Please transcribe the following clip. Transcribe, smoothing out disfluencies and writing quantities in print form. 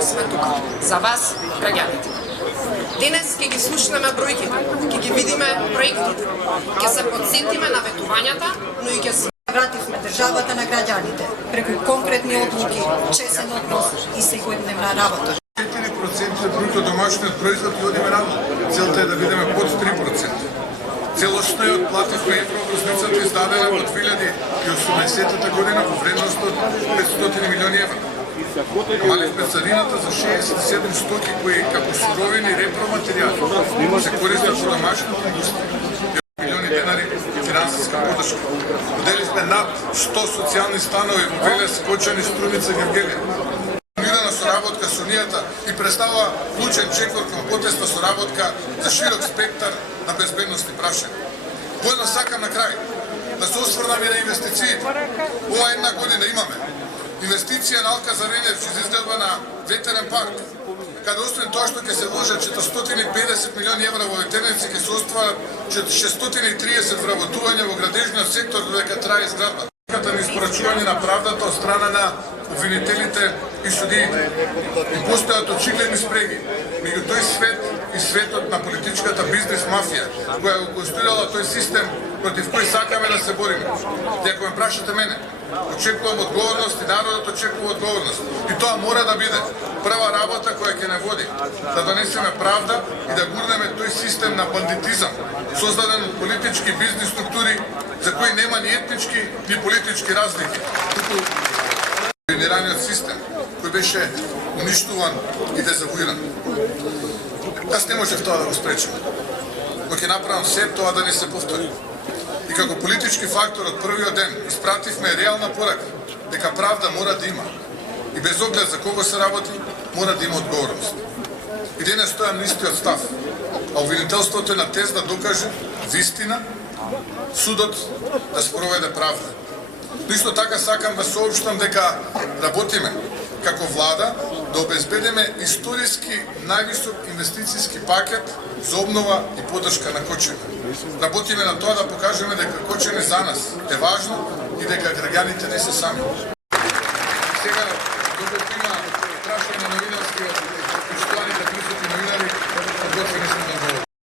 Сме тука за вас, граѓаните. Денес ќе ги слушнеме бројките, ќе ги видиме проектите, ќе се подсетиме на ветувањата, но и ќе се вративме државата на граѓаните преку конкретни одлуки, чесен однос и секојдневна работа. 4% бруто домашниот производ и одиме надолу. Целта е да бидеме под 3%. Целосно ја отплативме еврообврзницата издадена во 2018 година во вредност од 500 милиони евра. Намаливме царината за 67 стоки кои како суровини и репроматеријали се користат во домашната индустрија. Милиони денари финансиска подршка. Поделивме над 100 социјални станови во Велес, Кочани, Струмица, Гевгелија. Континуирана соработка со нијата и представува клучен чекор кон потесна соработка за широк спектар на безбедностни прашања. Војно сакам на крај да се осврнам и на инвестициите. Ова една година имаме инвестиција на Алказар Енерджи за изградба на ветерен парк, каде освен тоа што ќе се вложат 450 милиони евра во ветерници, ќе се остварат 630 вработувања во градежниот сектор додека трае изградба. На испорачување на правдата од страна на обвинителите и судиите. И постојат очигледни спреги меѓу тој свет и светот на политичката бизнес мафија, која го конструирала тој систем против кој сакаме да се бориме. И ако ме прашате мене, очекувам одговорност и народот очекува одговорност. И тоа мора да биде прва работа која ќе не води да донесеме правда и да гурнеме тој систем на бандитизам, создаден од политички бизнес структури за кои нема ни етнички ни политички разлики. Туку генералниот систем кој беше уништуван и дезавуиран. Јас не можев тоа да го спречам, но ќе направам се тоа да не се повтори. И како политички фактор од првиот ден испративме реална порака дека правда мора да има. И без оглед за кого се работи, мора да има одговорност. И денес стојам на истиот став, а обвинителството е на тез да докаже вистина, судот да спроведе правда. Но исто така сакам да соопштам дека работиме како влада да обезбедиме историски највисок инвестицијски пакет за обнова и поддршка на Кочани. Работиме на тоа да покажеме дека Кочани за нас е важно и дека граѓаните не се сами.